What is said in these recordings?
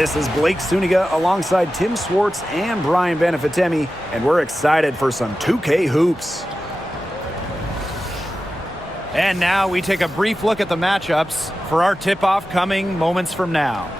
This is Blake Suniga alongside Tim Swartz and Brian Benefitemi, and we're excited for some 2K hoops. And now we take a brief look at the matchups for our tip-off coming moments from now.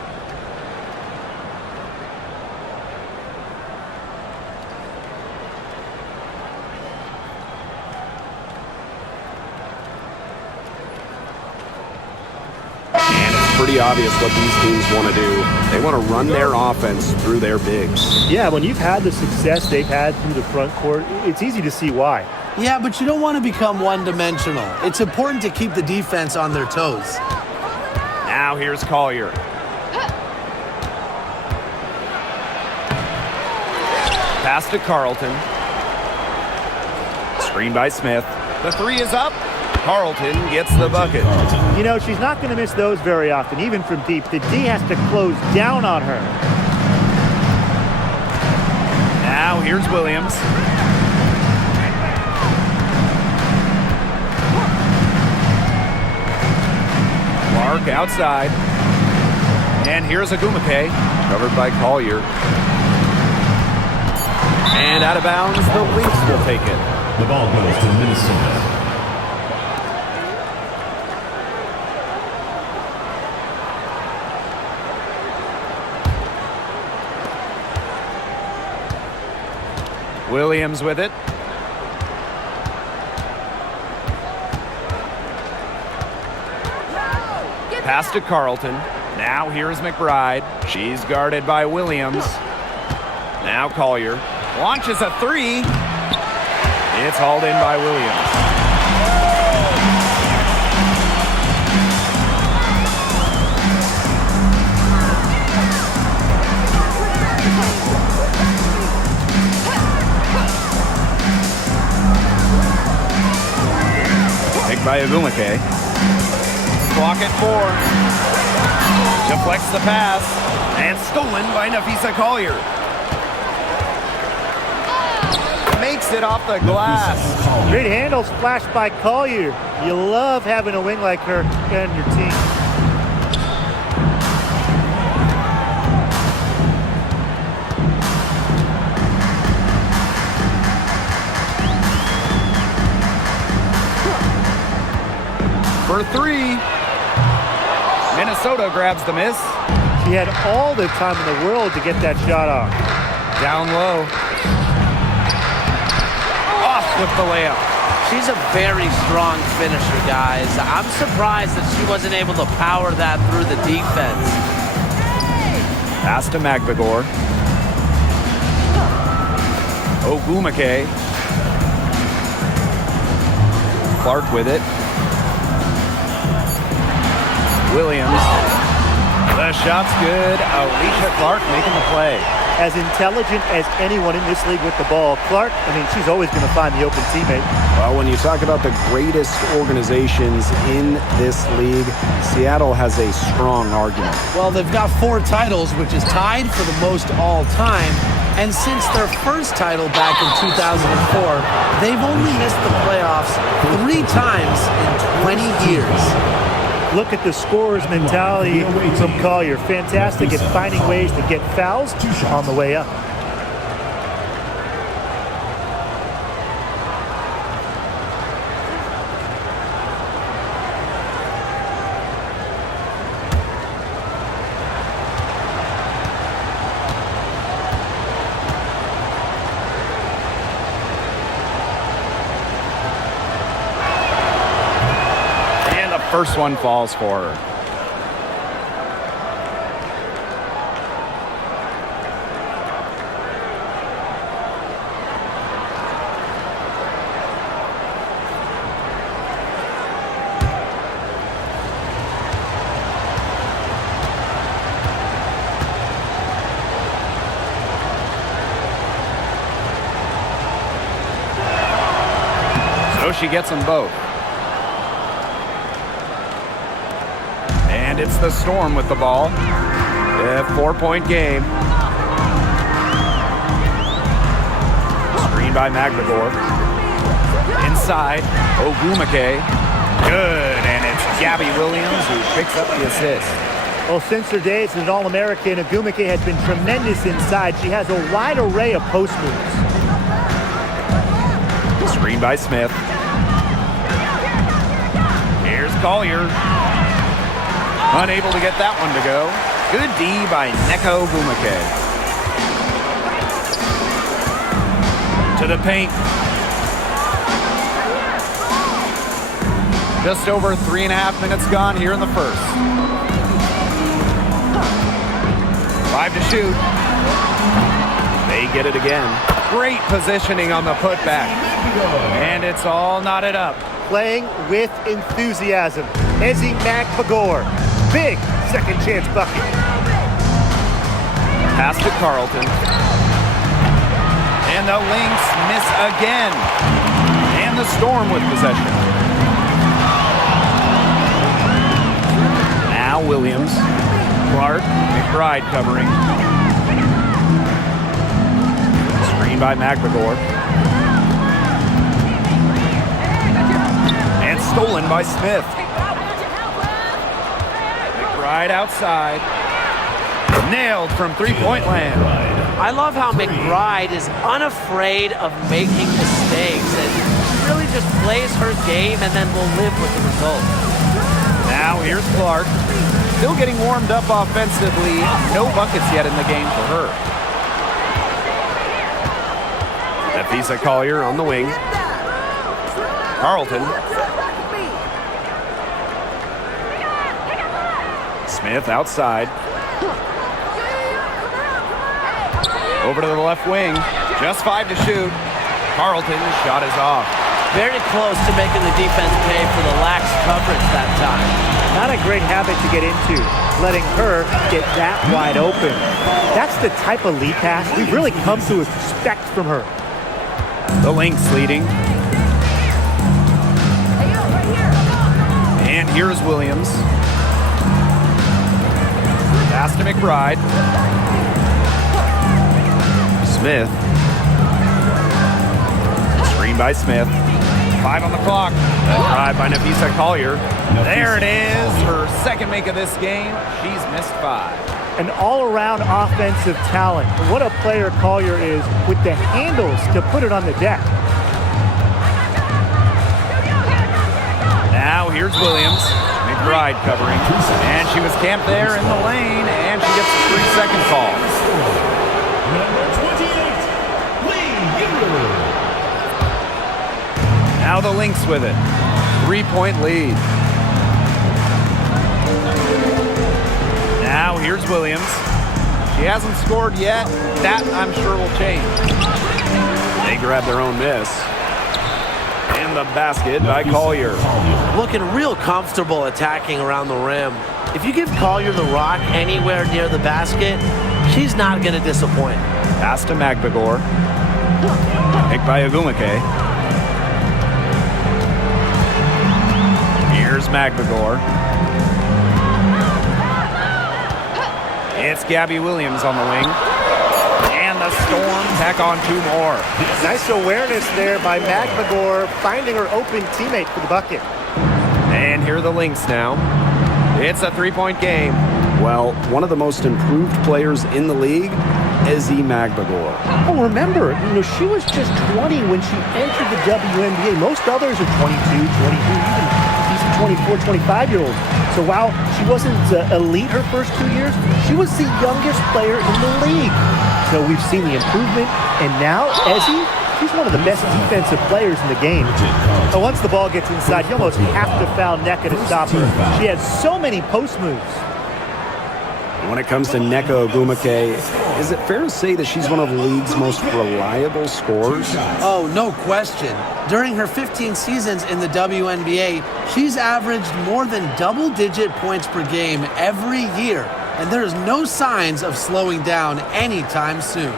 Pretty obvious what these teams want to do. They want to run their offense through their bigs. Yeah, when you've had the success they've had through the front court, it's easy to see why. Yeah, but you don't want to become one-dimensional. It's important to keep the defense on their toes. Now here's Collier. Pass to Carlton. Screen by Smith. The three is up. Carlton gets the bucket. You know, she's not going to miss those very often, even from deep. The D has to close down on her. Now here's Williams. Clark outside. And here's Agumake, covered by Collier. And out of bounds, the Lynx will take it. The ball goes to Minnesota. Williams with it. Pass to Carlton. Now here's McBride. She's guarded by Williams. Now Collier. Launches a three. It's hauled in by Williams. By Agumake. Clock at 4. Deflects the pass. And stolen by Napheesa Collier. Makes it off the glass. Great handles flashed by Collier. You love having a wing like her on your team. For three. Minnesota grabs the miss. She had all the time in the world to get that shot off. Down low. Off with the layup. She's a very strong finisher, guys. I'm surprised that she wasn't able to power that through the defense. Pass to McBagor. Agumake. Clark with it. Williams. The shot's good. Alicia Clark making the play. As intelligent as anyone in this league with the ball, Clark, she's always going to find the open teammate. Well, when you talk about the greatest organizations in this league, Seattle has a strong argument. Well, they've got 4 titles, which is tied for the most all time. And since their first title back in 2004, they've only missed the playoffs 3 times in 20 years. Look at the scorer's mentality from Collier. Fantastic at finding ways to get fouls on the way up. First one falls for her. So she gets them both. And it's the Storm with the ball. A 4-point game. Screen by McBagor. Inside, Agumake. Good, and it's Gabby Williams who picks up the assist. Well, since her days as an All-American, Ogwumike has been tremendous inside. She has a wide array of post moves. Screen by Smith. Here's Collier. Unable to get that one to go. Good D by Neko Ogwumike. To the paint. Just over 3.5 minutes gone here in the first. 5 to shoot. They get it again. Great positioning on the putback. And it's all knotted up. Playing with enthusiasm. Ezzy Magbagor. Big second chance bucket. Pass to Carlton. And the Lynx miss again. And the Storm with possession. Now Williams. Clark. McBride covering. Screen by Magbagor. And stolen by Smith. McBride outside. Nailed from three-point land. I love how McBride is unafraid of making mistakes and really just plays her game and then will live with the result. Now here's Clark. Still getting warmed up offensively. No buckets yet in the game for her. Nafisa Collier on the wing. Carlton. Smith outside. Over to the left wing. Just 5 to shoot. Carlton's shot is off. Very close to making the defense pay for the lax coverage that time. Not a great habit to get into, letting her get that wide open. That's the type of lead pass we've really come to expect from her. The Lynx leading. And here's Williams. Pass to McBride. Smith. Screen by Smith. 5 on the clock. Drive by Nafisa Collier. There it is. Her second make of this game. She's missed 5. An all-around offensive talent. What a player Collier is with the handles to put it on the deck. Now here's Williams. McBride covering. And she was camped there in the lane. And she gets a 3-second call. Number 28, Lee. Now the Lynx with it. 3-point lead. Now here's Williams. She hasn't scored yet. That, I'm sure, will change. They grab their own miss. And the basket by Collier. Looking real comfortable attacking around the rim. If you give Collier the rock anywhere near the basket, she's not going to disappoint. Pass to Magbagor. Picked by Ogwumike. Here's Magbagor. It's Gabby Williams on the wing. And the Storm tack on 2 more. Nice awareness there by Magbagor, finding her open teammate for the bucket. And here are the Lynx now. It's a 3-point game. Well, one of the most improved players in the league, Ezzy Magbagor. Oh, remember, she was just 20 when she entered the WNBA. Most others are 22, 23, even 24, 25-year-olds. So while she wasn't elite her first 2 years, she was the youngest player in the league. So we've seen the improvement, and now Ezzy, she's one of the best defensive players in the game. But once the ball gets inside, you almost have to foul Nneka to stop her. She has so many post moves. When it comes to Neko Ogwumike, is it fair to say that she's one of the league's most reliable scorers? Oh, no question. During her 15 seasons in the WNBA, she's averaged more than double-digit points per game every year, and there is no signs of slowing down anytime soon.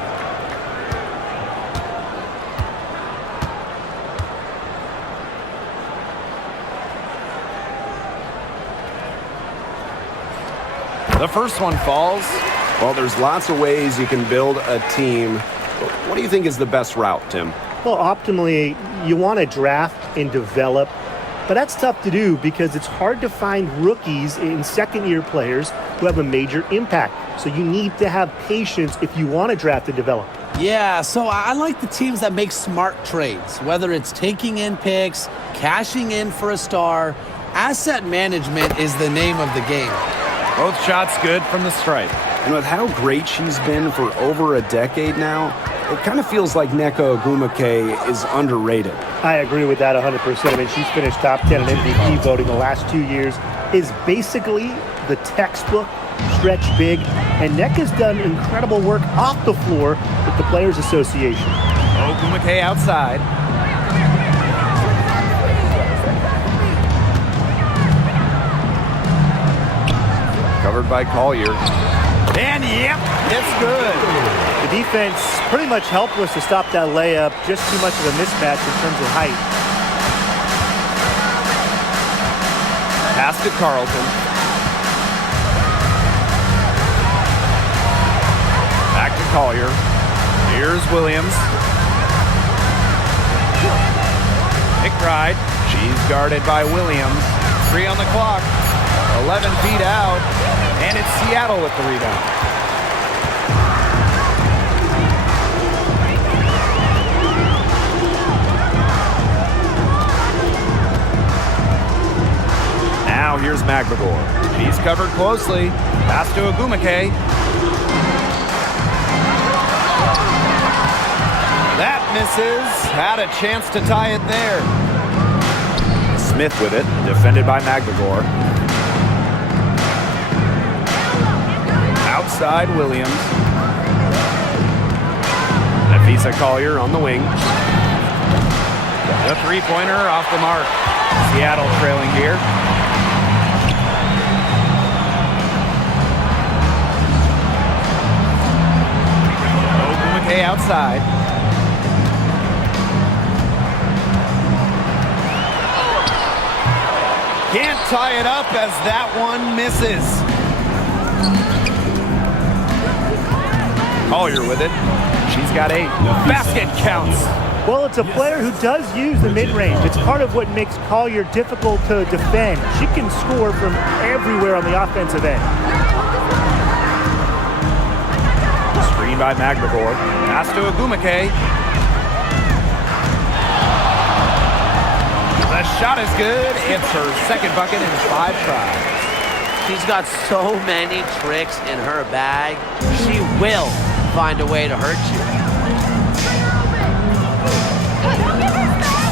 The first one falls. Well, there's lots of ways you can build a team. But what do you think is the best route, Tim? Well, optimally, you want to draft and develop, but that's tough to do because it's hard to find rookies and second-year players who have a major impact. So you need to have patience if you want to draft and develop. Yeah, so I like the teams that make smart trades, whether it's taking in picks, cashing in for a star. Asset management is the name of the game. Both shots good from the stripe. And with how great she's been for over a decade now, it kind of feels like Nneka Ogwumike is underrated. I agree with that 100%. I mean, she's finished top 10 in MVP voting the last 2 years, is basically the textbook stretch big, and Nneka's done incredible work off the floor with the Players Association. Ogwumike outside. Covered by Collier. And yep, it's good. The defense pretty much helpless to stop that layup. Just too much of a mismatch in terms of height. Pass to Carlton. Back to Collier. Here's Williams. McBride. She's guarded by Williams. 3 on the clock. 11 feet out. And it's Seattle with the rebound. Now here's McBride. He's covered closely. Pass to Ogwumike. That misses. Had a chance to tie it there. Smith with it. Defended by McBride. Outside Williams. Nafisa Collier on the wing. The three-pointer off the mark. Seattle trailing here. Ogwumike outside. Can't tie it up as that one misses. Collier with it. She's got 8. Basket counts. Well, it's a player who does use the mid-range. It's part of what makes Collier difficult to defend. She can score from everywhere on the offensive end. Screen by McBride. Pass to Ogwumike. The shot is good. It's her second bucket in 5 tries. She's got so many tricks in her bag. She will find a way to hurt you.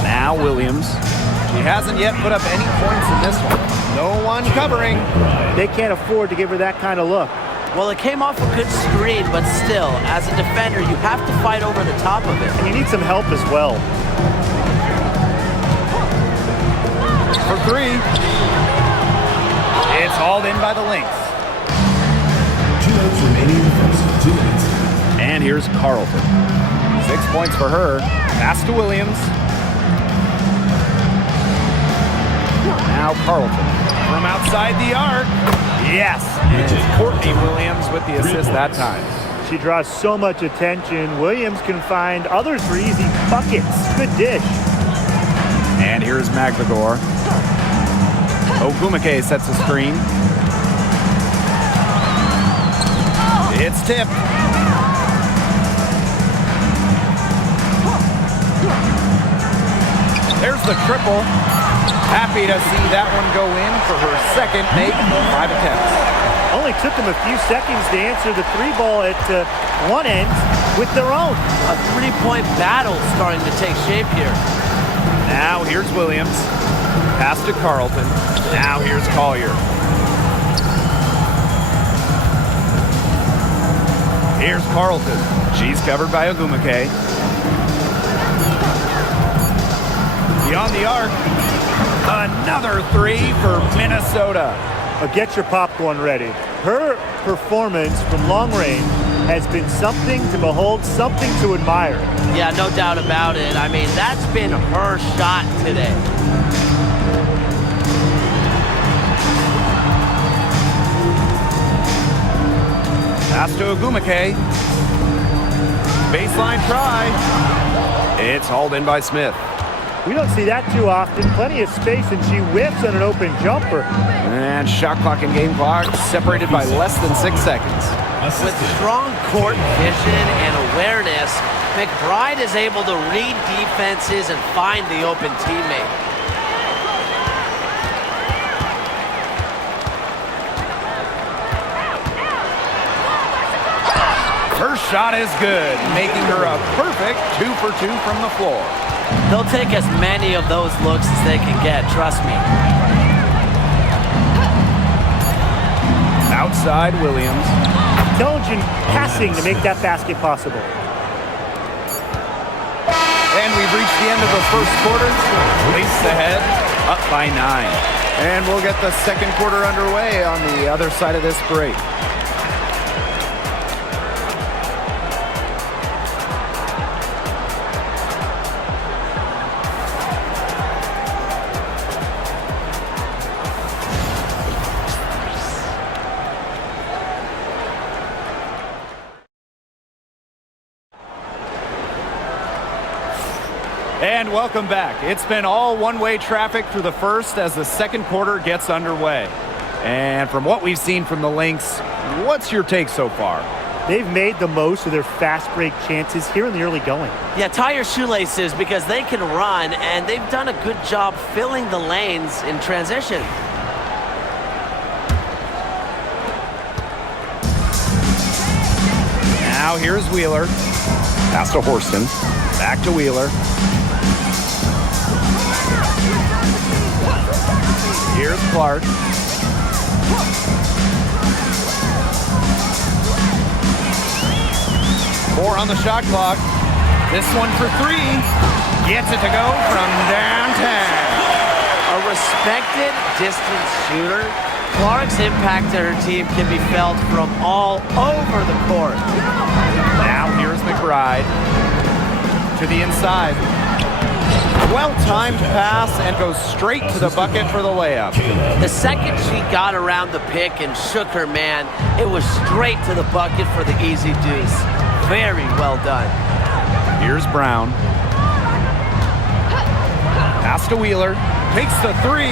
Now Williams. She hasn't yet put up any points in this one. No one covering. They can't afford to give her that kind of look. Well, it came off a good screen, but still, as a defender, you have to fight over the top of it. And you need some help as well. For 3. It's hauled in by the Lynx. 2 minutes remaining in the first. 2 minutes. And here's Carlton. 6 points for her. Pass to Williams. Now Carlton from outside the arc. Yes. And Courtney Williams with the assist that time. She draws so much attention. Williams can find others for easy buckets. Good dish. And here's McBride. Ogwumike sets a screen. It's tipped. There's the triple. Happy to see that one go in for her second make 5 attempts. Only took them a few seconds to answer the 3 ball at one end with their own. A 3-point battle starting to take shape here. Now here's Williams. Pass to Carlton. Now here's Collier. Here's Carlton. She's covered by Ogwumike. Beyond the arc. Another 3 for Minnesota. Get your popcorn ready. Her performance from long range has been something to behold, something to admire. Yeah, no doubt about it. I mean, that's been her shot today. Pass to Ogwumike. Baseline try. It's hauled in by Smith. We don't see that too often. Plenty of space, and she whiffs on an open jumper. And shot clock and game clock separated by less than 6 seconds. With strong court vision and awareness, McBride is able to read defenses and find the open teammate. Her shot is good, making her a perfect 2 for 2 from the floor. They'll take as many of those looks as they can get, trust me. Outside Williams. Intelligent passing to make that basket possible. And we've reached the end of the first quarter. Lynx ahead, up by 9. And we'll get the second quarter underway on the other side of this break. And welcome back. It's been all one-way traffic through the first as the second quarter gets underway. And from what we've seen from the Lynx, what's your take so far? They've made the most of their fast break chances here in the early going. Yeah, tie your shoelaces because they can run, and they've done a good job filling the lanes in transition. Now here's Wheeler. Pass to Horston. Back to Wheeler. Here's Clark. Four on the shot clock. This one for 3. Gets it to go from downtown. A respected distance shooter, Clark's impact to her team can be felt from all over the court. Now here's McBride. To the inside. Well-timed pass and goes straight to the bucket for the layup. The second she got around the pick and shook her man, it was straight to the bucket for the easy deuce. Very well done. Here's Brown. Pass to Wheeler. Takes the 3.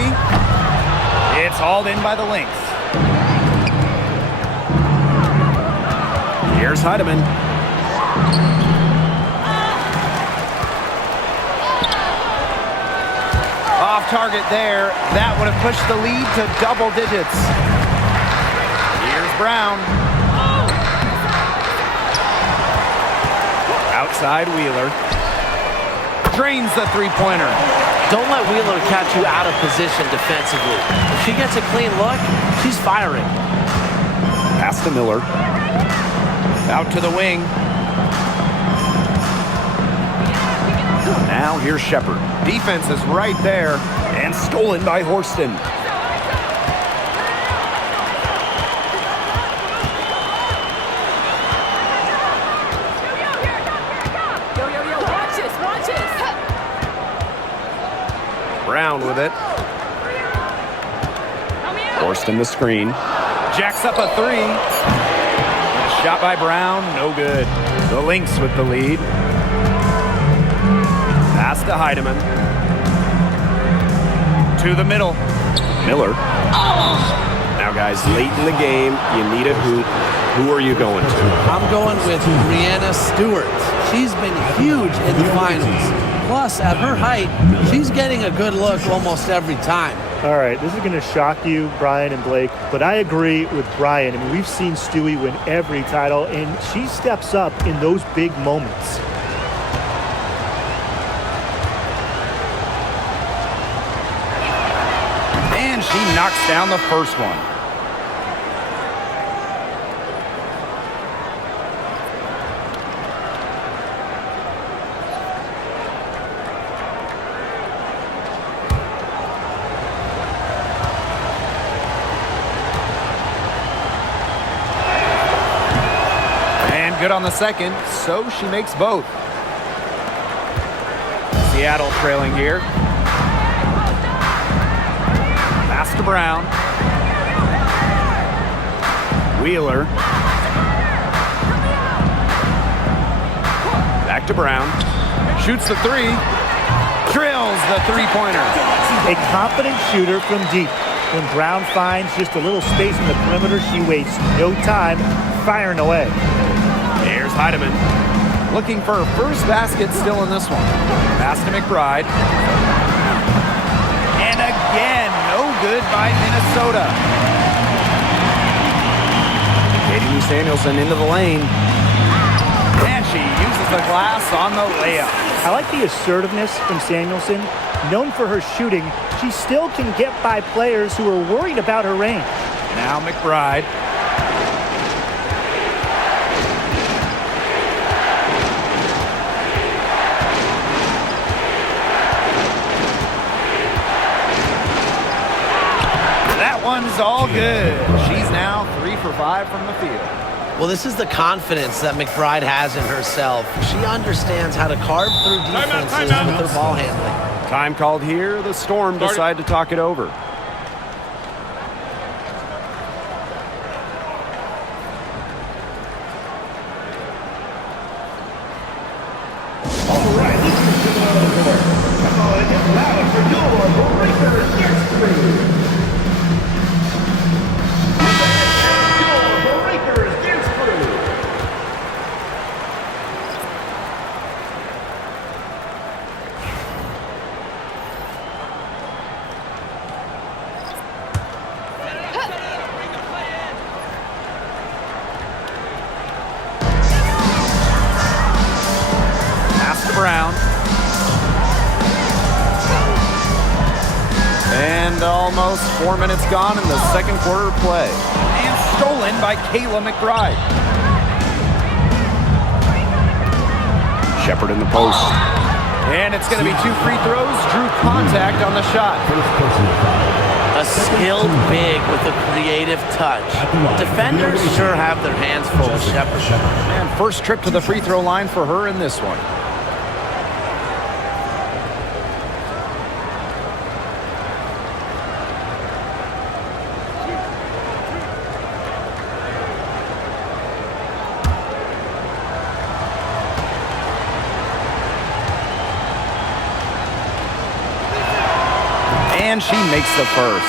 It's hauled in by the Lynx. Here's Heidemann. Off target there. That would have pushed the lead to double digits. Here's Brown. Outside Wheeler. Drains the three-pointer. Don't let Wheeler catch you out of position defensively. If she gets a clean look, she's firing. Pass to Miller. Out to the wing. Now here's Shepard. Defense is right there. And stolen by Horston. Brown with it. Horston the screen. Jacks up a 3. Shot by Brown, no good. The Lynx with the lead. Pass to Heidemann. To the middle. Miller. Now, guys, late in the game, you need a hoop. Who are you going to? I'm going with Brianna Stewart. She's been huge in the finals. Plus, at her height, she's getting a good look almost every time. All right, this is going to shock you, Brian and Blake, but I agree with Brian. I mean, we've seen Stewie win every title, and she steps up in those big moments. And she knocks down the first one. Good on the second, so she makes both. Seattle trailing here. Pass to Brown. Wheeler. Back to Brown. Shoots the 3. Drills the three-pointer. A confident shooter from deep. When Brown finds just a little space in the perimeter, she wastes no time firing away. Here's Heidemann. Looking for her first basket still in this one. Pass to McBride. And again, no good by Minnesota. Katie Samuelson into the lane. And she uses the glass on the layup. I like the assertiveness from Samuelson. Known for her shooting, she still can get by players who are worried about her range. Now McBride. That one's all good. She's now 3 for 5 from the field. Well, this is the confidence that McBride has in herself. She understands how to carve through defenses with her ball handling. Time called here. The Storm decide to talk it over. All right, let's get on the court. Come on, get loud for your Breakers Gets Through. Your Breakers Gets Through. Brown. And almost 4 minutes gone in the second quarter of play. And stolen by Kayla McBride. Shepard in the post. And it's going to be 2 free throws. Drew contact on the shot. A skilled big with a creative touch. Defenders sure have their hands full of Shepard. And first trip to the free throw line for her in this one. And she makes the first.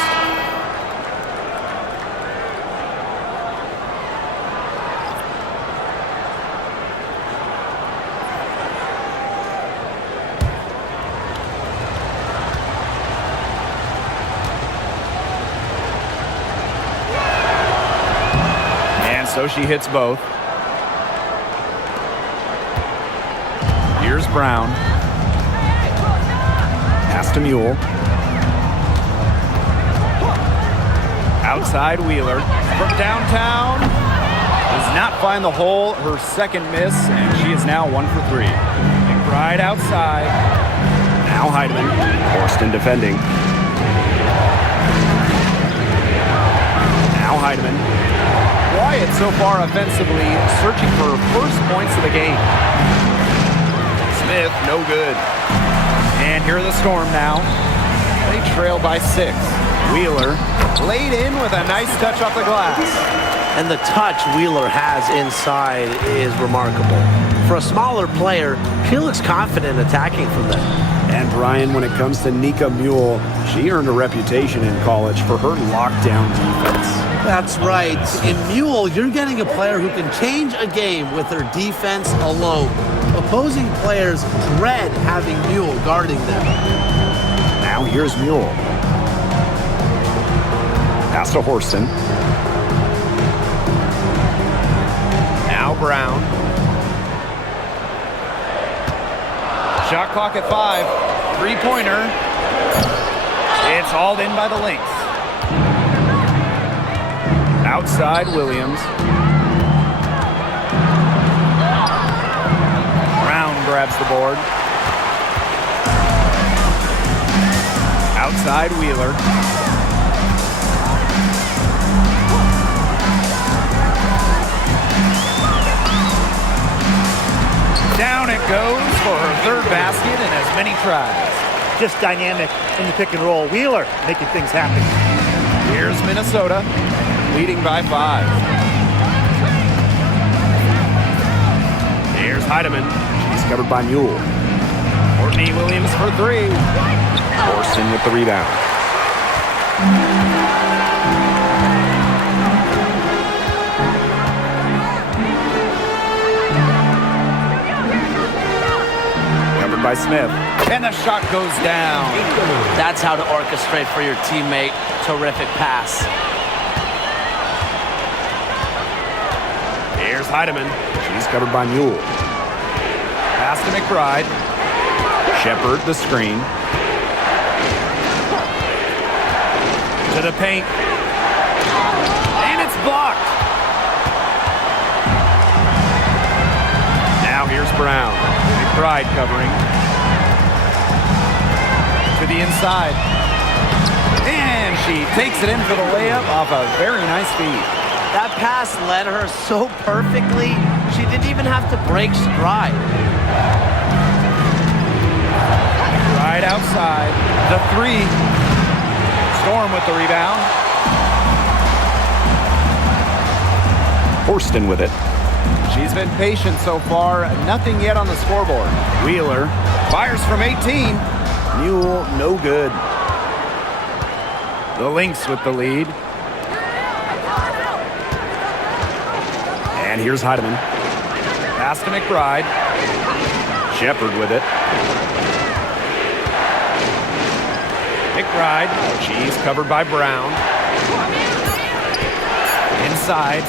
And so she hits both. Here's Brown. Pass to Mule. Outside Wheeler from downtown does not find the hole. Her second miss, and she is now 1 for 3. McBride outside. Now Heidemann, forced in defending. Now Heidemann. Quiet so far offensively, searching for her first points of the game. Smith, no good. And here are the Storm now. They trail by 6. Wheeler laid in with a nice touch off the glass. And the touch Wheeler has inside is remarkable. For a smaller player, she looks confident attacking from there. And Brian, when it comes to Nika Mule, she earned a reputation in college for her lockdown defense. That's right. In Mule, you're getting a player who can change a game with her defense alone. Opposing players dread having Mule guarding them. Now here's Mule. Pass to Horston. Now Brown. Shot clock at 5. Three-pointer. It's hauled in by the Lynx. Outside Williams. Brown grabs the board. Outside Wheeler. Down it goes for her third basket in as many tries. Just dynamic in the pick and roll. Wheeler making things happen. Here's Minnesota, leading by 5. Here's Heidemann. He's covered by Mule. Monty Williams for three. Horston with the rebound. Covered by Smith. And the shot goes down. That's how to orchestrate for your teammate. Terrific pass. Here's Heidemann. She's covered by Mule. Pass to McBride. Shepard, the screen. To the paint. And it's blocked. Now here's Brown. McBride covering. To the inside. And she takes it in for the layup off a very nice feed. That pass led her so perfectly, she didn't even have to break stride. Right outside. The three. Storm with the rebound. Horston with it. She's been patient so far. Nothing yet on the scoreboard. Wheeler fires from 18. Mule, no good. The Lynx with the lead. And here's Heidemann. Pass to McBride. Shepard with it. McBride. She's covered by Brown. Inside.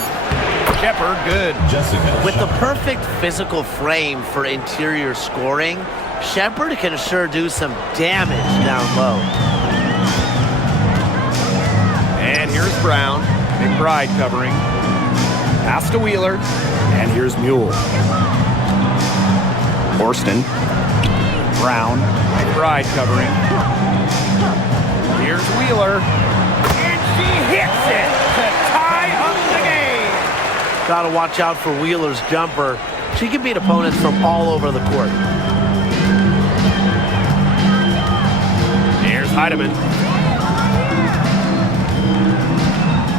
Shepard, good. With the perfect physical frame for interior scoring, Shepard can sure do some damage down low. And here's Brown. McBride covering. Pass to Wheeler. And here's Mule. Horston. Brown. McBride covering. Here's Wheeler. And she hits it to tie up the game. Gotta watch out for Wheeler's jumper. She can beat opponents from all over the court. Here's Heidemann.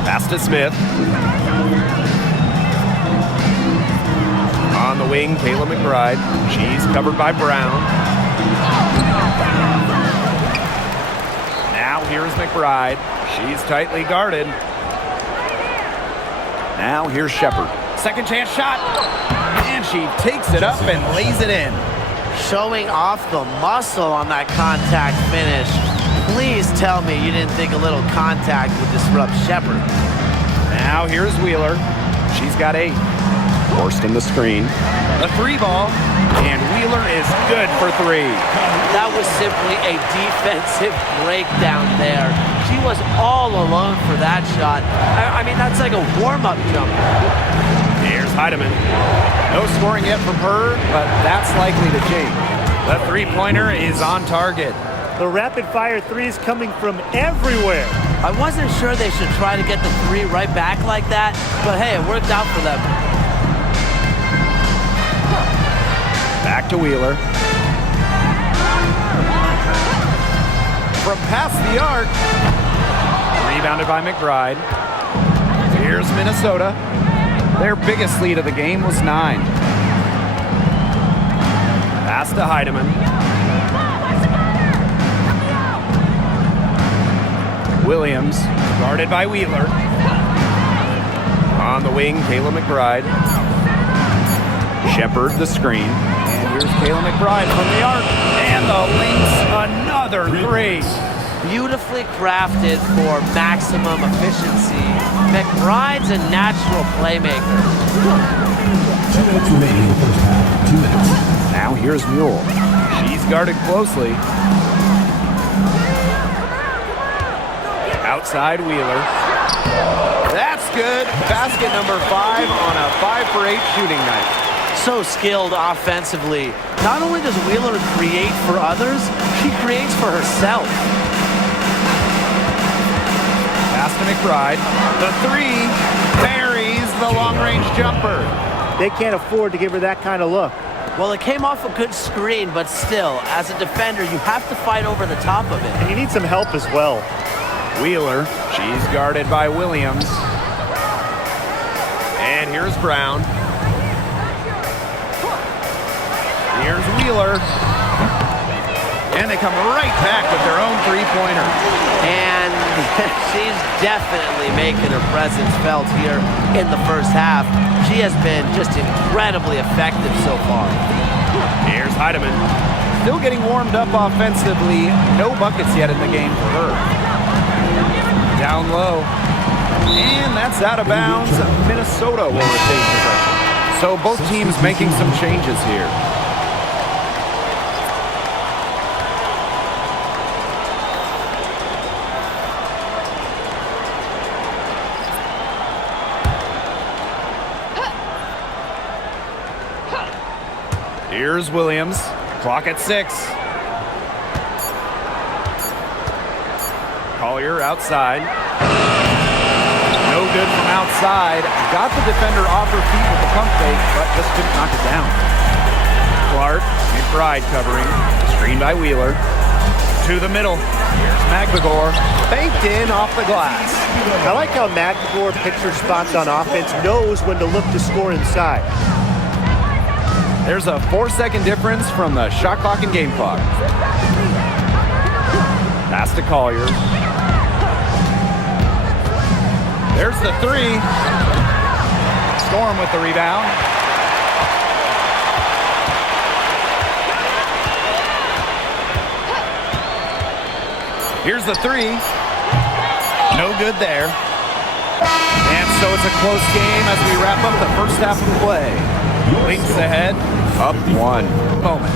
Pass to Smith. On the wing, Kayla McBride. She's covered by Brown. Now here's McBride. She's tightly guarded. Now here's Shepard. Second chance shot. And she takes it up and lays it in. Showing off the muscle on that contact finish. Please tell me you didn't think a little contact would disrupt Shepard. Now here's Wheeler. She's got 8. Horston the screen. The 3 ball. And Wheeler is good for 3. That was simply a defensive breakdown there. She was all alone for that shot. I mean, that's like a warm-up jump. Here's Heidemann. No scoring yet from her, but that's likely to change. The 3-pointer is on target. The rapid-fire threes coming from everywhere. I wasn't sure they should try to get the 3 right back like that, but hey, it worked out for them. Back to Wheeler. From past the arc. Rebounded by McBride. Here's Minnesota. Their biggest lead of the game was 9. Pass to Heidemann. Williams, guarded by Wheeler. On the wing, Kayla McBride. Shepard the screen. And here's Kayla McBride from the arc. And the Lynx, another 3. Beautifully crafted for maximum efficiency. McBride's a natural playmaker. 2 minutes remaining in the first half. 2 minutes. Now here's Mule. She's guarded closely. Outside Wheeler. That's good. Basket number 5 on a 5 for 8 shooting night. So skilled offensively. Not only does Wheeler create for others, she creates for herself. Pass to McBride. The 3 buries the long-range jumper. They can't afford to give her that kind of look. Well, it came off a good screen, but still, as a defender, you have to fight over the top of it. And you need some help as well. Wheeler, she's guarded by Williams. And here's Brown. Here's Wheeler. And they come right back with their own three-pointer. And she's definitely making her presence felt here in the first half. She has been just incredibly effective so far. Here's Heidemann. Still getting warmed up offensively. No buckets yet in the game for her. Down low. And that's out of bounds. Minnesota will retain possession. So both teams making some changes here. Here's Williams. Clock at 6. Collier outside. No good from outside. Got the defender off her feet with the pump fake, but just couldn't knock it down. Clark, McBride covering. Screen by Wheeler. To the middle. Here's McGregor. Banked in off the glass. I like how McGregor picks her spots on offense, knows when to look to score inside. There's a 4-second difference from the shot clock and game clock. Pass to Collier. There's the 3. Storm with the rebound. Here's the 3. No good there. And so it's a close game as we wrap up the first half of play. Lynx ahead, up 1. Moment.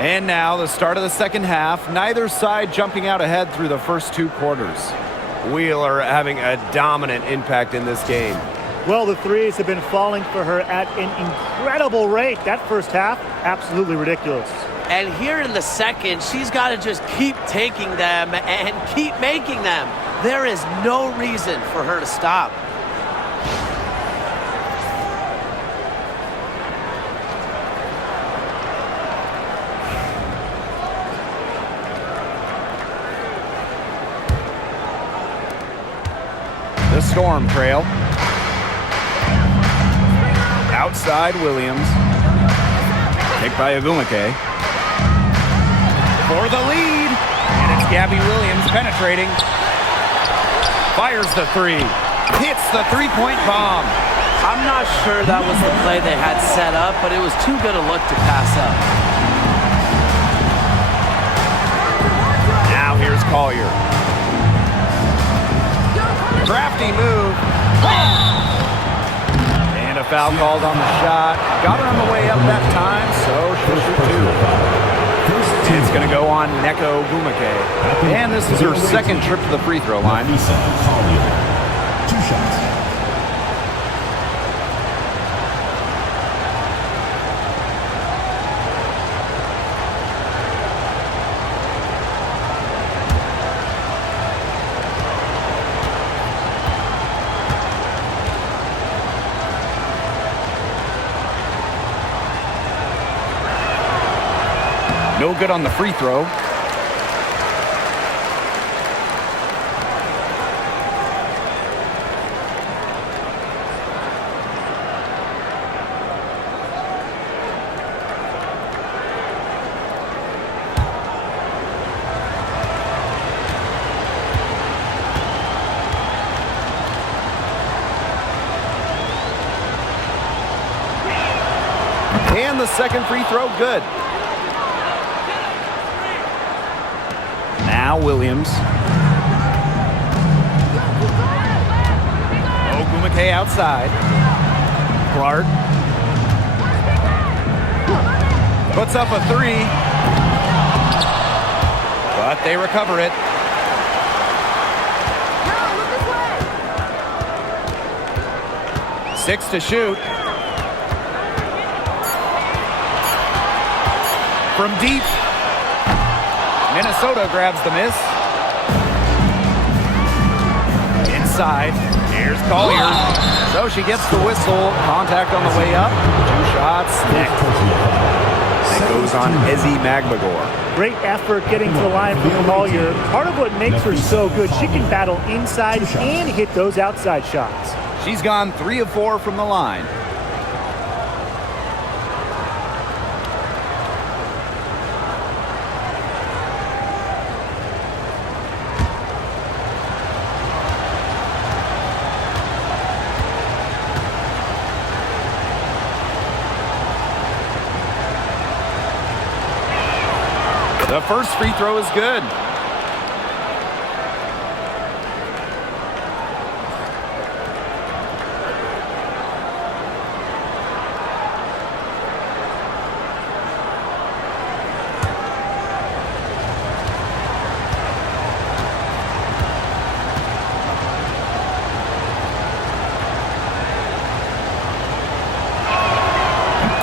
And now the start of the second half. Neither side jumping out ahead through the first 2 quarters. Wheeler having a dominant impact in this game. Well, the threes have been falling for her at an incredible rate. That first half, absolutely ridiculous. And here in the second, she's got to just keep taking them and keep making them. There is no reason for her to stop. The Storm trail. Outside Williams. Picked by Agumake. For the lead. And it's Gabby Williams penetrating. Fires the 3. Hits the three-point bomb. I'm not sure that was the play they had set up, but it was too good a look to pass up. Now here's Collier. Crafty move. And a foul called on the shot. Got her on the way up that time, so she'll shoot 2. It's going to go on Neko Gumake. And this is her second trip to the free throw line. 2 shots. No good on the free throw. And the second free throw, good. Now Williams. Ogumake outside. Clark. Puts up a three. But they recover it. Six to shoot. From deep. Minnesota grabs the miss. Inside. Here's Collier. So she gets the whistle. Contact on the way up. 2 shots. Next. It goes on Ezzy Magbagor. Great effort getting to the line from Collier. Part of what makes her so good, she can battle inside and hit those outside shots. She's gone 3 of 4 from the line. The first free throw is good.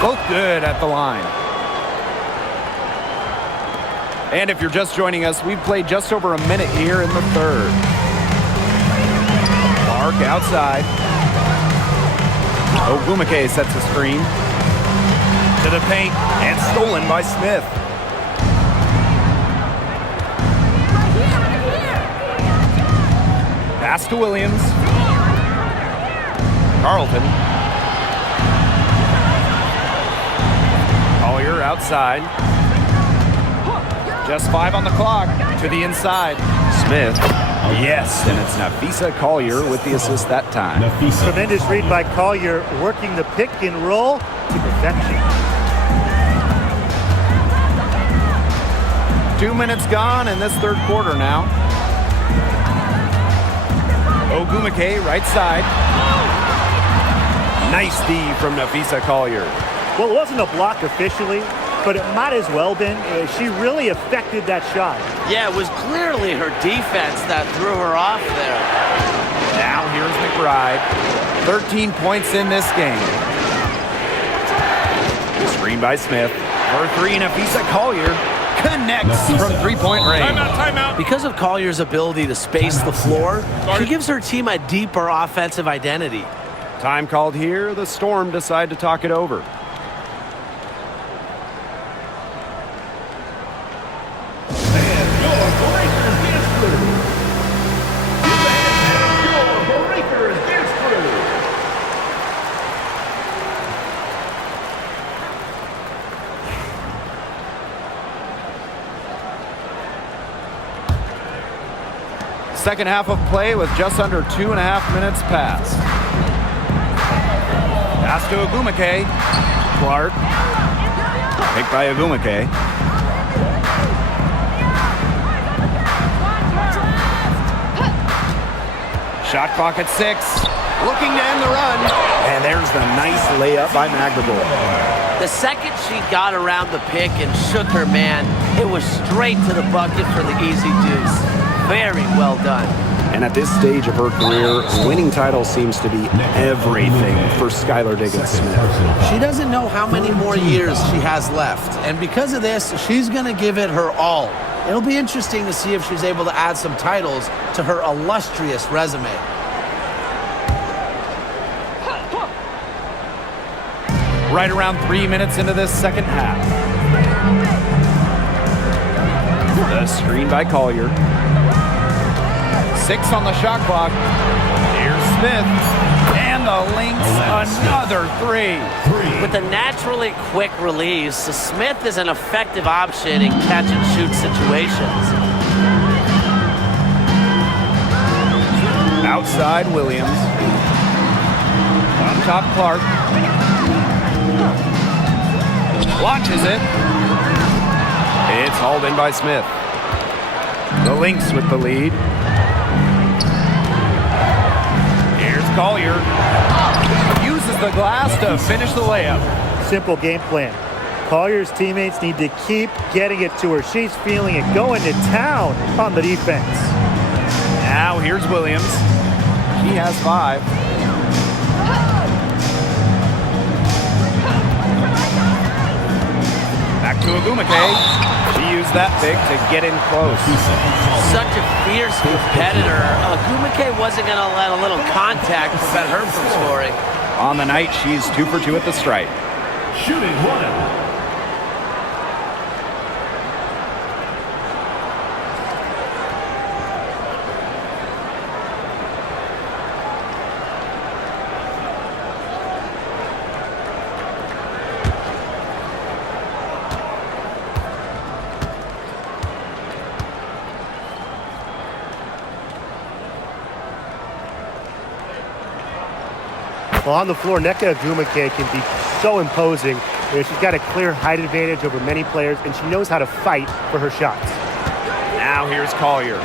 Both good at the line. And if you're just joining us, we've played just over a minute here in the third. Clark outside. Ogumake sets a screen. To the paint, and stolen by Smith. Pass to Williams. Carlton. Collier outside. Just 5 on the clock. To the inside. Smith. Yes, and it's Nafisa Collier with the assist that time. Tremendous read by Collier, working the pick and roll to perfection. 2 minutes gone in this third quarter now. Ogumake, right side. Nice D from Nafisa Collier. Well, it wasn't a block officially, but it might as well been. She really affected that shot. Yeah, it was clearly her defense that threw her off there. Now here's McBride. 13 points in this game. Screen by Smith. For 3, Nafisa Collier connects from 3-point range. Timeout. Because of Collier's ability to space the floor, she gives her team a deeper offensive identity. Time called here. The Storm decide to talk it over. Second half of play with just under 2.5 minutes passed. Pass to Ogumake. Clark. Picked by Ogumake. Shot clock at 6. Looking to end the run. And there's the nice layup by Magbagor. The second she got around the pick and shook her man, it was straight to the bucket for the easy deuce. Very well done. And at this stage of her career, winning titles seems to be everything for Skylar Diggins-Smith. She doesn't know how many more years she has left, and because of this, she's going to give it her all. It'll be interesting to see if she's able to add some titles to her illustrious resume. Right around 3 minutes into this second half. The screen by Collier. 6 on the shot clock. Here's Smith. And the Lynx, another 3. With a naturally quick release, Smith is an effective option in catch-and-shoot situations. Outside Williams. On top Clark. Launches it. It's hauled in by Smith. The Lynx with the lead. Here's Collier. Uses the glass to finish the layup. Simple game plan. Collier's teammates need to keep getting it to her. She's feeling it, going to town on the defense. Now here's Williams. He has 5. Back to Agumake. She used that pick to get in close. Such a fierce competitor. Agumake wasn't going to let a little contact prevent her from scoring. On the night, she's 2 for 2 at the stripe. Shooting 1. Well, on the floor, Nneka Agumake can be so imposing. She's got a clear height advantage over many players, and she knows how to fight for her shots. Now here's Collier.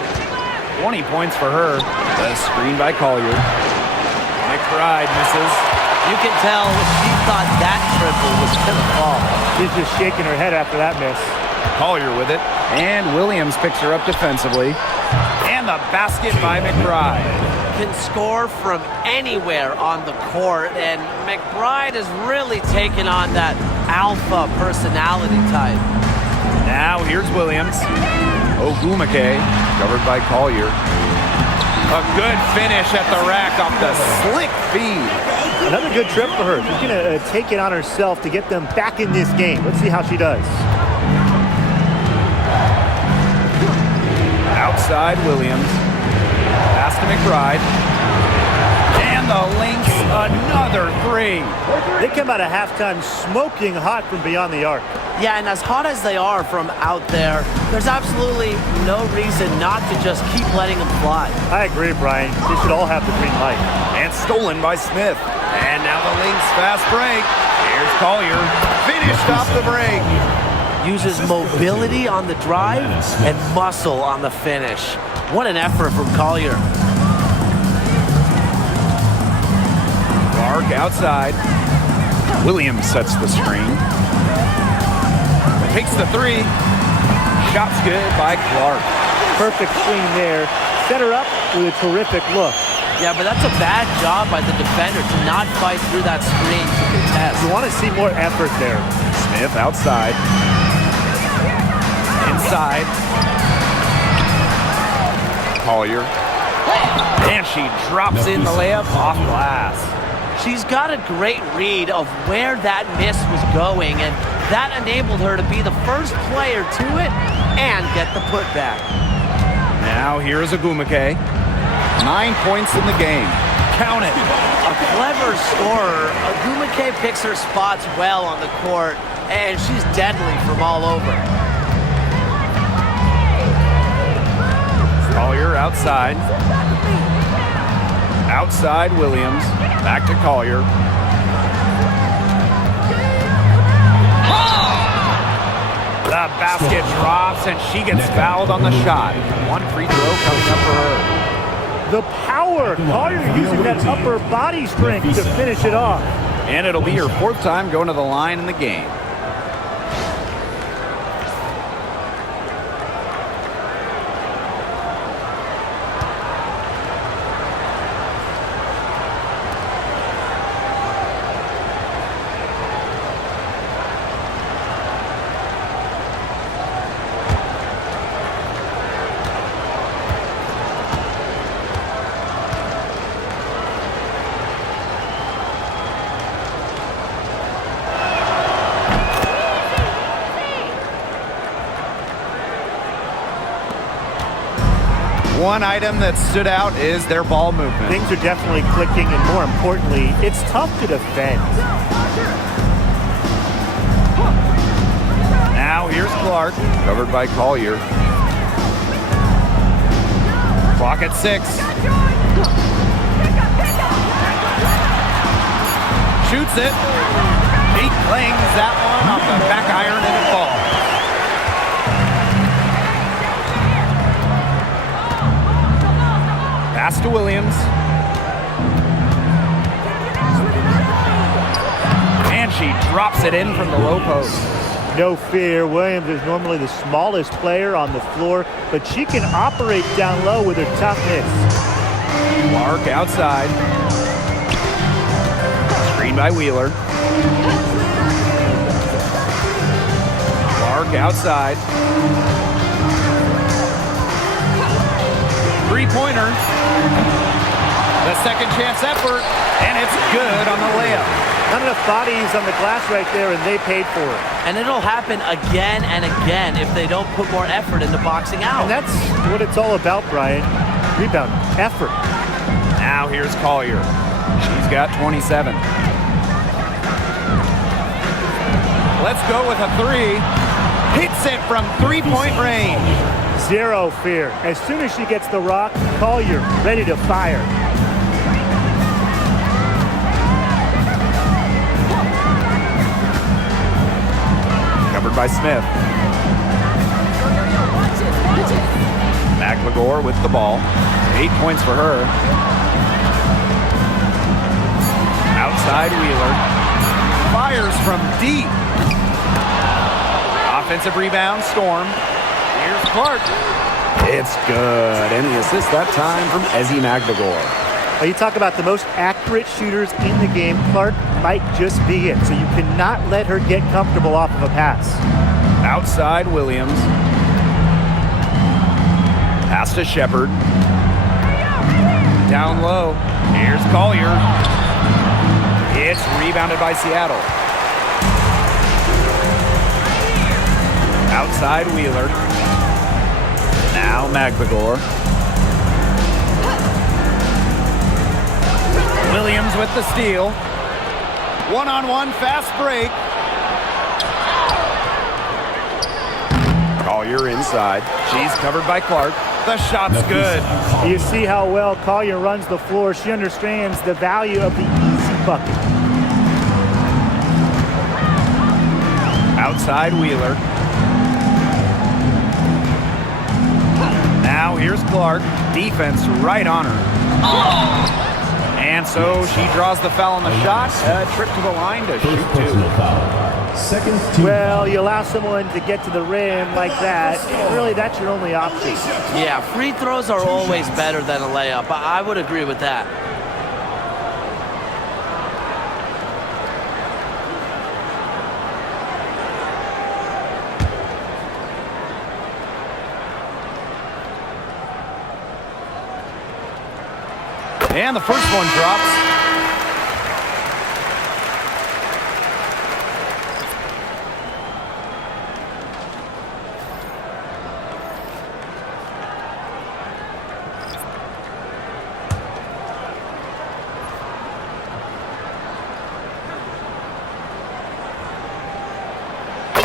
20 points for her. The screen by Collier. McBride misses. You can tell she thought that triple was going to fall. She's just shaking her head after that miss. Collier with it. And Williams picks her up defensively. And the basket by McBride. Can score from anywhere on the court, and McBride has really taken on that alpha personality type. Now here's Williams. Ogumake covered by Collier. A good finish at the rack off the slick feed. Another good trip for her. She's going to take it on herself to get them back in this game. Let's see how she does. Outside Williams. Pass to McBride. And the Lynx, another 3. They come out of halftime smoking hot from beyond the arc. Yeah, and as hot as they are from out there, there's absolutely no reason not to just keep letting them fly. I agree, Brian. They should all have the green light. And stolen by Smith. And now the Lynx fast break. Here's Collier. Finished off the break. Uses mobility on the drive and muscle on the finish. What an effort from Collier. Clark outside. Williams sets the screen. Takes the 3. Shot's good by Clark. Perfect swing there. Set her up with a terrific look. Yeah, but that's a bad job by the defender to not fight through that screen to contest. You want to see more effort there. Smith outside. Inside. Collier. And she drops in the layup off glass. She's got a great read of where that miss was going, and that enabled her to be the first player to it and get the putback. Now here's Agumake. 9 points in the game. Count it. A clever scorer. Agumake picks her spots well on the court, and she's deadly from all over. Collier outside. Outside Williams. Back to Collier. The basket drops and she gets fouled on the shot. 1 free throw coming up for her. The power. Collier using that upper body strength to finish it off. And it'll be her 4th time going to the line in the game. One item that stood out is their ball movement. Things are definitely clicking, and more importantly, it's tough to defend. Now here's Clark, covered by Collier. Clock at 6. Shoots it. She Flings that one off the back iron and it falls. Pass to Williams. And she drops it in from the low post. No fear. Williams is normally the smallest player on the floor, but she can operate down low with her toughness. Clark outside. Screen by Wheeler. Clark outside. Three-pointer. The second chance effort, and it's good on the layup. Not enough bodies on the glass right there, and they paid for it. And it'll happen again and again if they don't put more effort into boxing out. And that's what it's all about, Brian. Rebound, effort. Now here's Collier. She's got 27. Let's go with a three. Hits it from three-point range. Zero fear. As soon as she gets the rock, Collier ready to fire. Covered by Smith. McLegore with the ball. 8 points for her. Outside Wheeler. Fires from deep. Offensive rebound, Storm. Here's Clark. It's good. And the assist that time from Ezzy McLegore. Well, you talk about the most accurate shooters in the game. Clark might just be it. So you cannot let her get comfortable off of a pass. Outside Williams. Pass to Shepard. Down low. Here's Collier. It's rebounded by Seattle. Outside Wheeler. Now McLegore. Williams with the steal. One-on-one fast break. Collier inside. She's covered by Clark. The shot's good. You see how well Collier runs the floor. She understands the value of the easy bucket. Outside Wheeler. Now here's Clark. Defense right on her. And so she draws the foul on the shot. A trip to the line to shoot two. Well, you allow someone to get to the rim like that. Really, that's your only option. Yeah, free throws are always better than a layup. I would agree with that. And the first one drops.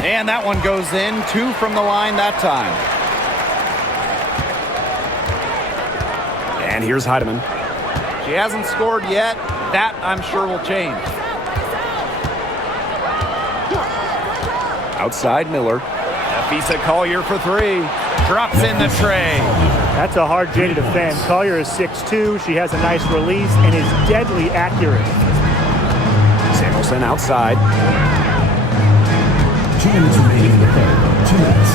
And that one goes in. 2 from the line that time. And here's Heidemann. She hasn't scored yet. That, I'm sure, will change. Outside Miller. Nafisa Collier for 3. Drops in the tray. That's a hard J to defend. Collier is 6'2". She has a nice release and is deadly accurate. Samuelson outside. 2 minutes remaining in the third. 2 minutes.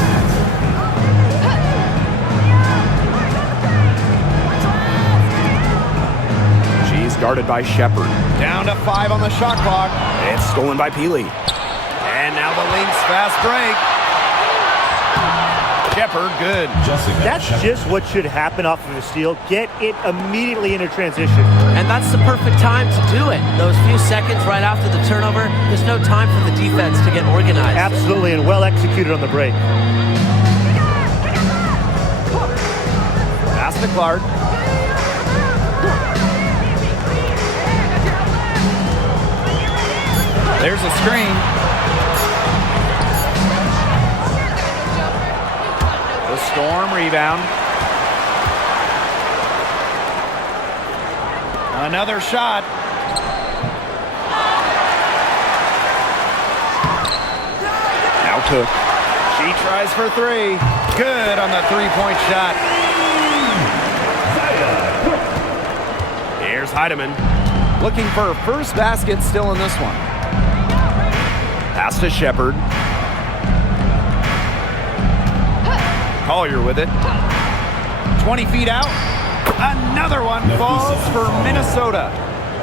She's guarded by Shepard. Down to 5 on the shot clock. It's stolen by Peely. And now the Lynx fast break. Shepard, good. That's just what should happen off of a steal. Get it immediately into transition. And that's the perfect time to do it. Those few seconds right after the turnover, there's no time for the defense to get organized. Absolutely, and well executed on the break. Pass to Clark. There's a screen. The Storm rebound. Another shot. Now Cook. She tries for three. Good on the three-point shot. Here's Heidemann. Looking for her first basket still in this one. Pass to Shepherd. Collier with it. 20 feet out. Another one falls for Minnesota.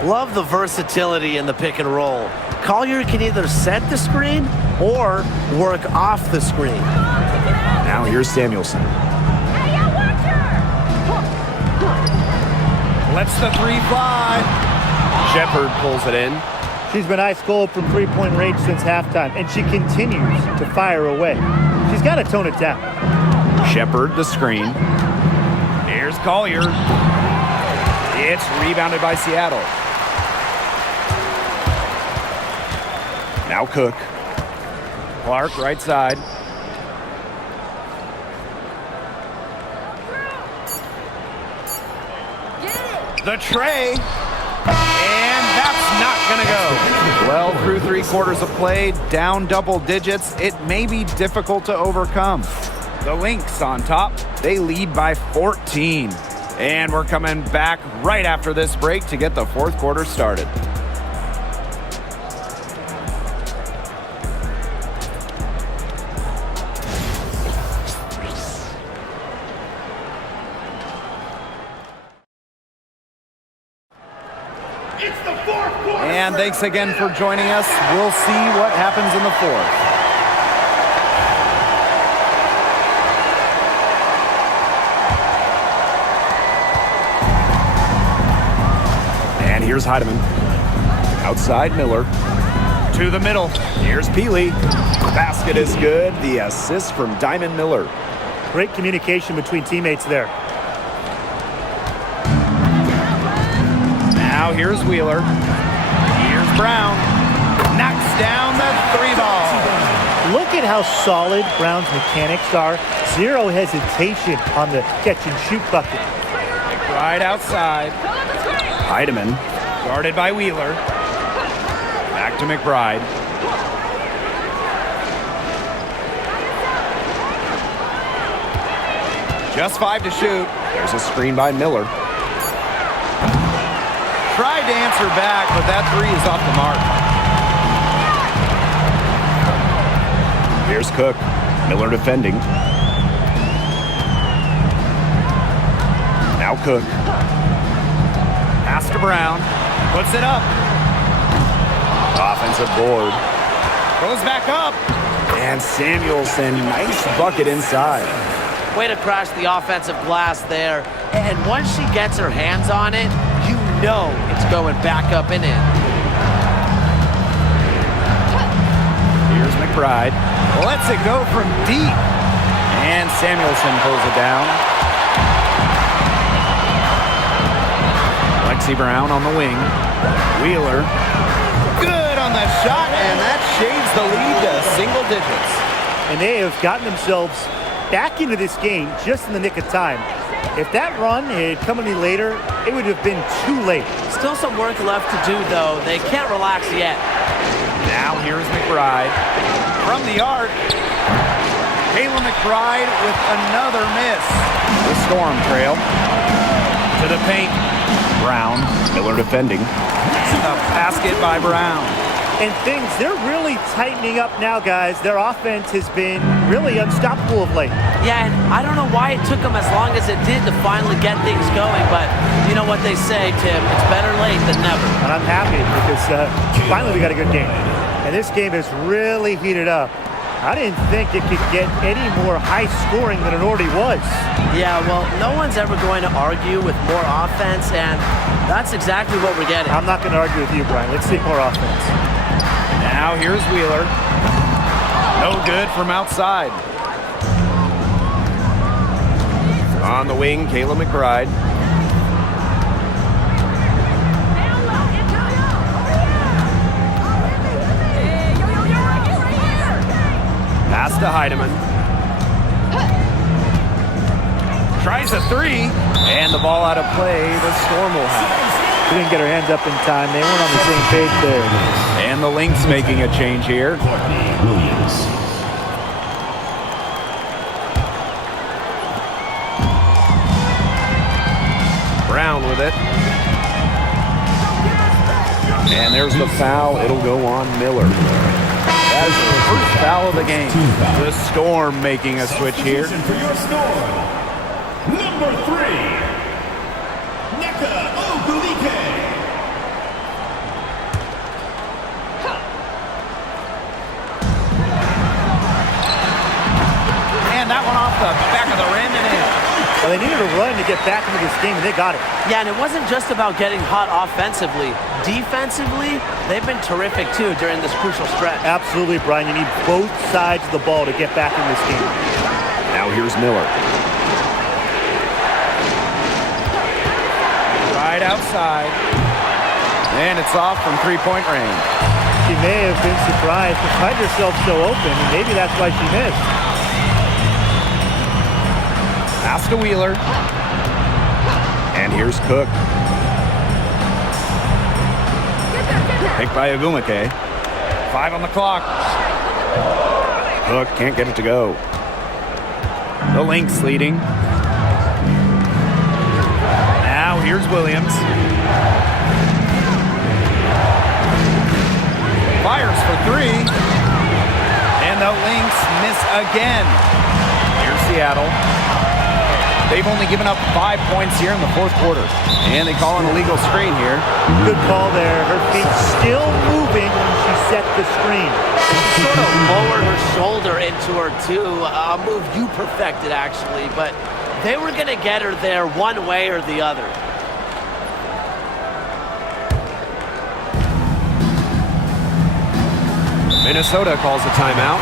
Love the versatility in the pick and roll. Collier can either set the screen or work off the screen. Now here's Samuelson. Lets the three fly. Shepherd pulls it in. She's been ice cold from three-point range since halftime, and she continues to fire away. She's got to tone it down. Shepherd, the screen. Here's Collier. It's rebounded by Seattle. Now Cook. Clark, right side. The tray. And that's not going to go. Well, through three quarters of play, down double digits, it may be difficult to overcome. The Lynx on top. They lead by 14. And we're coming back right after this break to get the fourth quarter started. And thanks again for joining us. We'll see what happens in the fourth. And here's Heidemann. Outside Miller. To the middle. Here's Peely. The basket is good. The assist from Diamond Miller. Great communication between teammates there. Now here's Wheeler. Here's Brown. Knocks down the three ball. Look at how solid Brown's mechanics are. Zero hesitation on the catch-and-shoot bucket. Right outside. Heidemann. Guarded by Wheeler. Back to McBride. Just 5 to shoot. There's a screen by Miller. Tried to answer back, but that three is off the mark. Here's Cook. Miller defending. Now Cook. Pass to Brown. Puts it up. Offensive board. Goes back up. And Samuelson, nice bucket inside. Way to crash the offensive glass there. And once she gets her hands on it, you know it's going back up and in. Here's McBride. Lets it go from deep. And Samuelson pulls it down. Lexi Brown on the wing. Wheeler. Good on the shot, and that shaves the lead to single digits. And they have gotten themselves back into this game just in the nick of time. If that run had come any later, it would have been too late. Still some work left to do, though. They can't relax yet. Now here's McBride. From the arc, Kayla McBride with another miss. The Storm trail. To the paint. Brown. Miller defending. A basket by Brown. And things, they're really tightening up now, guys. Their offense has been really unstoppable of late. Yeah, and I don't know why it took them as long as it did to finally get things going, but you know what they say, Tim, it's better late than never. And I'm happy because finally we got a good game. And this game has really heated up. I didn't think it could get any more high scoring than it already was. Yeah, well, no one's ever going to argue with more offense, and that's exactly what we're getting. I'm not going to argue with you, Brian. Let's see more offense. Now here's Wheeler. No good from outside. On the wing, Kayla McBride. Pass to Heidemann. Tries a three, and the ball out of play. The Storm will have it. She didn't get her hands up in time. They weren't on the same page there. And the Lynx making a change here. with it. And there's the foul. It'll go on Miller. That is the first foul of the game. The Storm making a switch here. For your Storm, number 3, Nneka Ogwumike. And that one off the back of the rim and in. Well, they needed a run to get back into this game, and they got it. Yeah, and it wasn't just about getting hot offensively. Defensively, they've been terrific too during this crucial stretch. Absolutely, Brian. You need both sides of the ball to get back in this game. Now here's Miller. Right outside. And it's off from three-point range. She may have been surprised to find herself so open, and maybe that's why she missed. Pass to Wheeler. And here's Cook. Picked by Ogwumike. 5 on the clock. Cook can't get it to go. The Lynx leading. Now here's Williams. Fires for 3. And the Lynx miss again. Here's Seattle. They've only given up 5 points here in the fourth quarter. And they call an illegal screen here. Good call there. Her feet still moving when she set the screen. Sort of lowered her shoulder into her too. A move you perfected actually, but they were going to get her there one way or the other. Minnesota calls a timeout.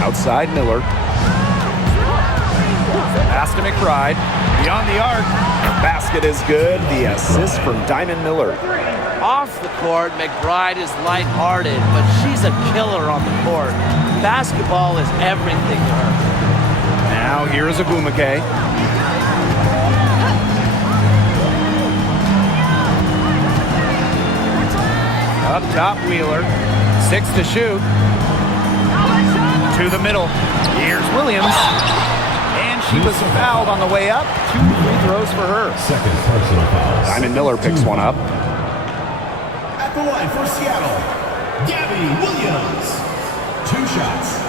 Outside Miller. Pass to McBride. Beyond the arc. Basket is good. The assist from Diamond Miller. Off the court, McBride is lighthearted, but she's a killer on the court. Basketball is everything to her. Now here is Ogwumike. Up top, Wheeler. 6 to shoot. To the middle. Here's Williams. And she was fouled on the way up. 2 free throws for her. Second personal foul. Diamond Miller picks one up. At the line for Seattle, Gabby Williams. 2 shots.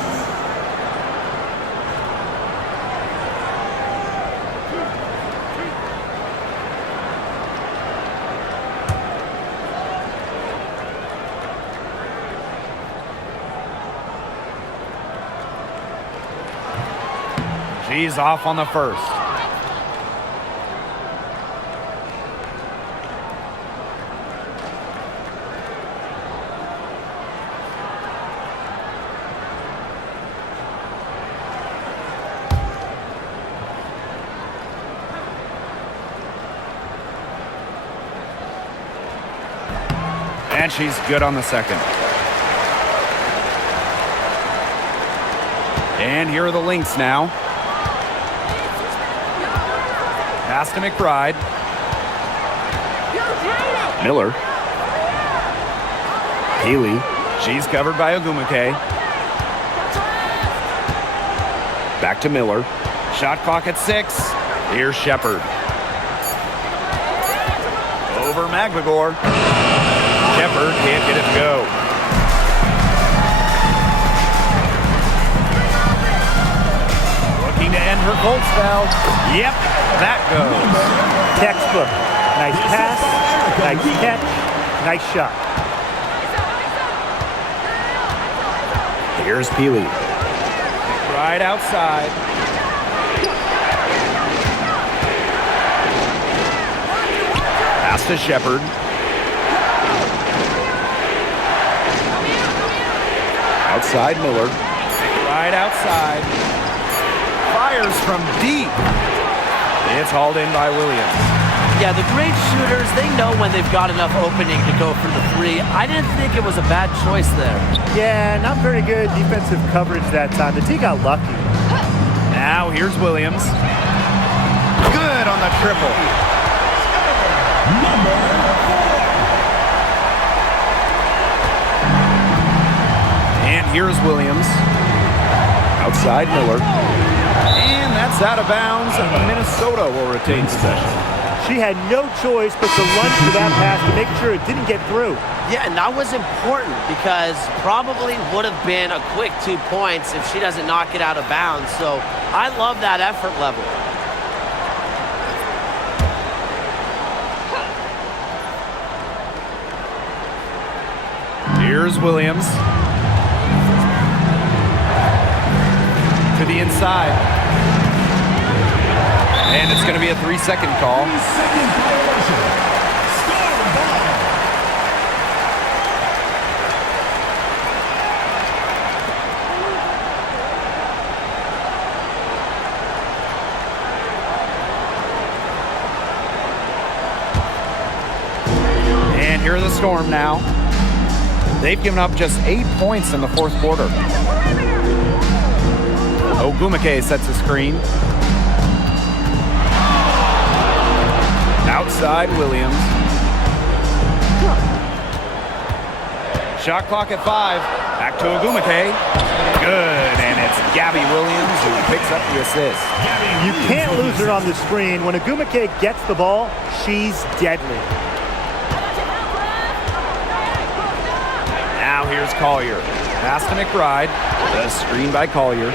She's off on the first. And she's good on the second. And here are the Lynx now. Pass to McBride. Miller. Healy. She's covered by Ogwumike. Back to Miller. Shot clock at 6. Here's Shepard. Over McGregor. Shepard can't get it to go. Looking to end her cold spell. Yep, that goes. Textbook. Nice pass, nice catch, nice shot. Here's Peely. Right outside. Pass to Shepard. Outside Miller. Right outside. Fires from deep. It's hauled in by Williams. Yeah, the great shooters, they know when they've got enough opening to go for the three. I didn't think it was a bad choice there. Yeah, not very good defensive coverage that time. The team got lucky. Now here's Williams. Good on the triple. And here's Williams. Outside Miller. And that's out of bounds, and Minnesota will retain possession. She had no choice but to run for that pass to make sure it didn't get through. Yeah, and that was important because probably would have been a quick 2 points if she doesn't knock it out of bounds. So I love that effort level. Here's Williams. To the inside. And it's going to be a 3-second call. 3-second violation. Score ball. And here are the Storm now. They've given up just 8 points in the fourth quarter. Ogumake sets a screen. Outside Williams. Shot clock at 5. Back to Ogumake. Good, and it's Gabby Williams who picks up the assist. You can't lose her on the screen. When Ogumake gets the ball, she's deadly. Now here's Collier. Pass to McBride. The screen by Collier.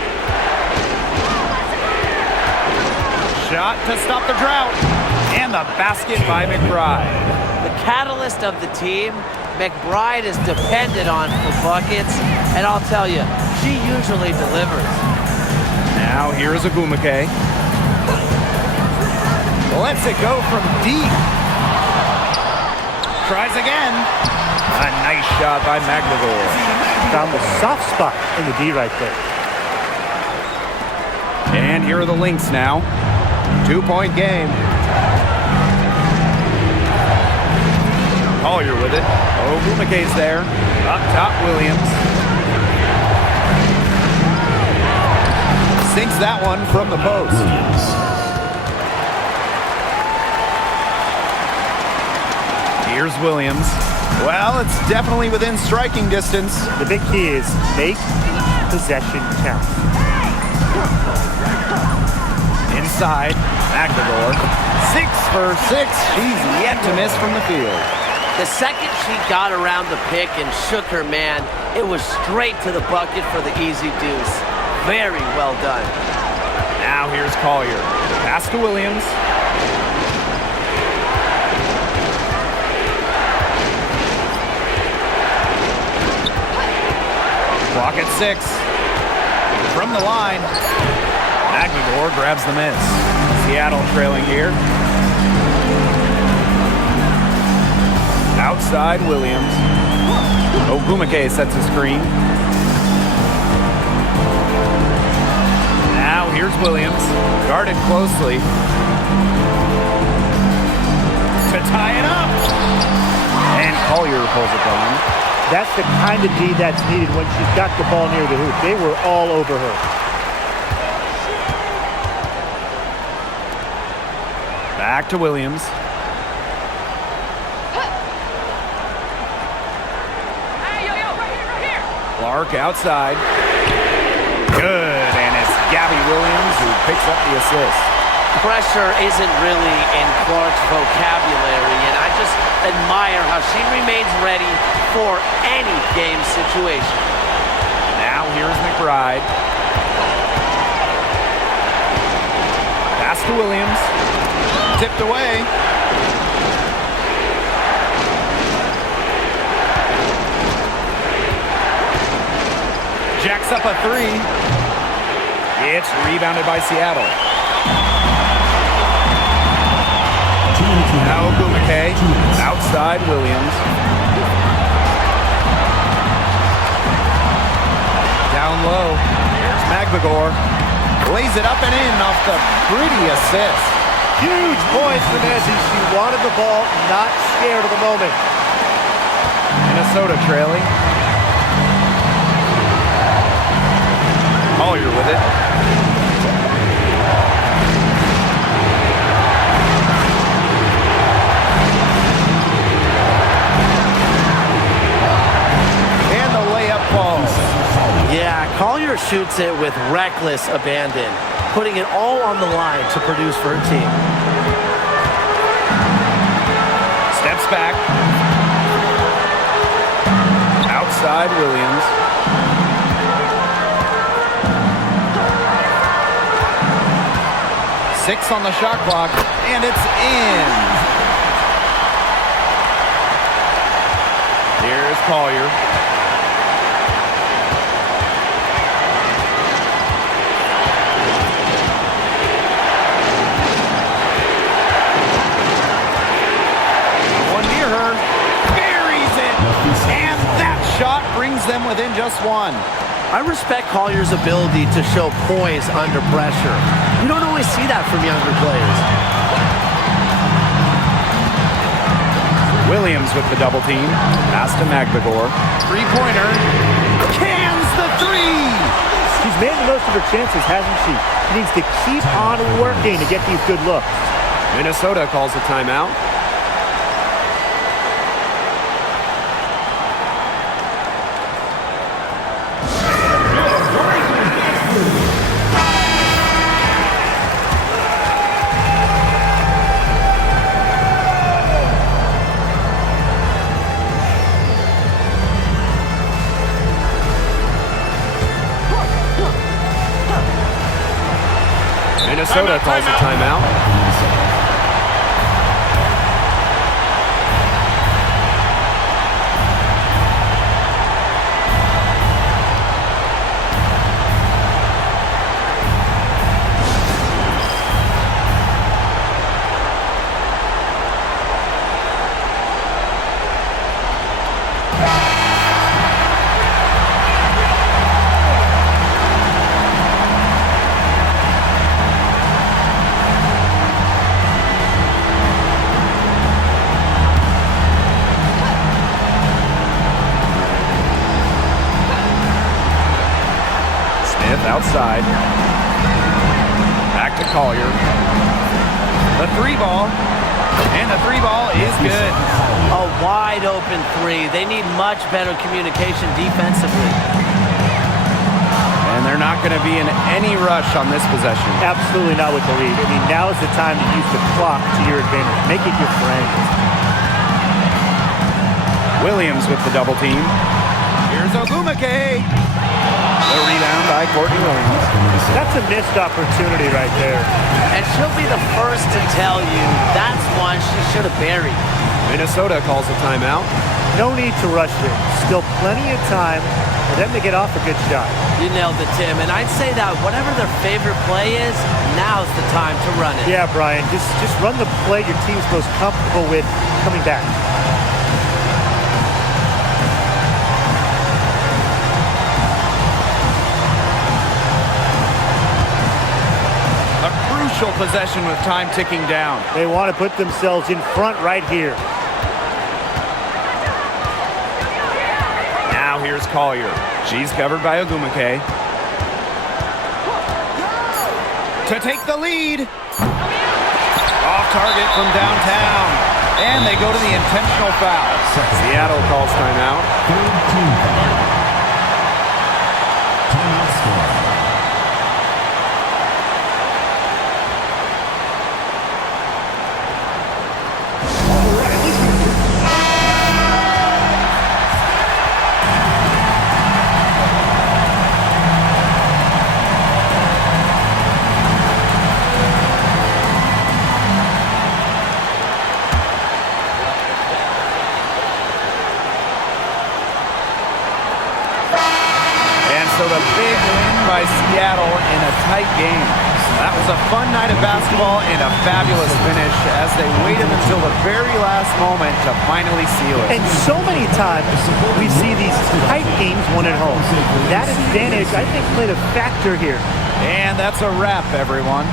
Shot to stop the drought. And the basket by McBride. The catalyst of the team, McBride is depended on for buckets, and I'll tell you, she usually delivers. Now here's Ogumake. Lets it go from deep. Tries again. A nice shot by Magdalor. Found the soft spot in the D right there. And here are the Lynx now. 2-point game. Collier with it. Ogumake's there. Up top, Williams. Sinks that one from the post. Here's Williams. Well, it's definitely within striking distance. The big key is make possession count. Inside, Magdalor. 6 for 6. She's yet to miss from the field. The second she got around the pick and shook her man, it was straight to the bucket for the easy deuce. Very well done. Now here's Collier. Pass to Williams. Clock at 6. From the line. Magdalor grabs the miss. Seattle trailing here. Outside Williams. Ogumake sets a screen. Now here's Williams. Guarded closely. To tie it up. And Collier pulls it down. That's the kind of D that's needed when she's got the ball near the hoop. They were all over her. Back to Williams. Clark outside. Good, and it's Gabby Williams who picks up the assist. pressure isn't really in Clark's vocabulary, and I just admire how she remains ready for any game situation. Now here's McBride. Pass to Williams. Tipped away. Jacks up a three. It's rebounded by Seattle. Now Ogumake. Outside Williams. Down low. Here's Magvagor. Lays it up and in off the pretty assist. Huge points from Ezzy. She wanted the ball, not scared of the moment. Minnesota trailing. Collier with it. And the layup falls. Yeah, Collier shoots it with reckless abandon, putting it all on the line to produce for her team. Steps back. Outside Williams. Six on the shot clock, and it's in. Here's Collier. One near her. Buries it. And that shot brings them within just one. I respect Collier's ability to show poise under pressure. You don't always see that from younger players. Williams with the double team. Pass to Magvagor. Three-pointer. Cans the three! She's made the most of her chances, hasn't she? She needs to keep on working to get these good looks. Minnesota calls a timeout. Minnesota calls a timeout. Outside. Back to Collier. The three ball. And the three ball is good. A wide open three. They need much better communication defensively. And they're not going to be in any rush on this possession. Absolutely not with the lead. I mean, now is the time to use the clock to your advantage. Make it your friend. Williams with the double team. Here's Ogumake. The rebound by Courtney Williams. That's a missed opportunity right there. And she'll be the first to tell you that's one she should have buried. Minnesota calls a timeout. No need to rush it. Still plenty of time for them to get off a good shot. You nailed it, Tim. And I'd say that whatever their favorite play is, now's the time to run it. Yeah, Brian. Just run the play your team's most comfortable with coming back. Possession with time ticking down. They want to put themselves in front right here. Now here's Collier. She's covered by Ogumake. To take the lead. Off target from downtown. And they go to the intentional foul. Seattle calls timeout. fun night of basketball and a fabulous finish as they waited until the very last moment to finally seal it. And so many times we see these tight games won at home. That advantage, I think, played a factor here. And that's a wrap, everyone.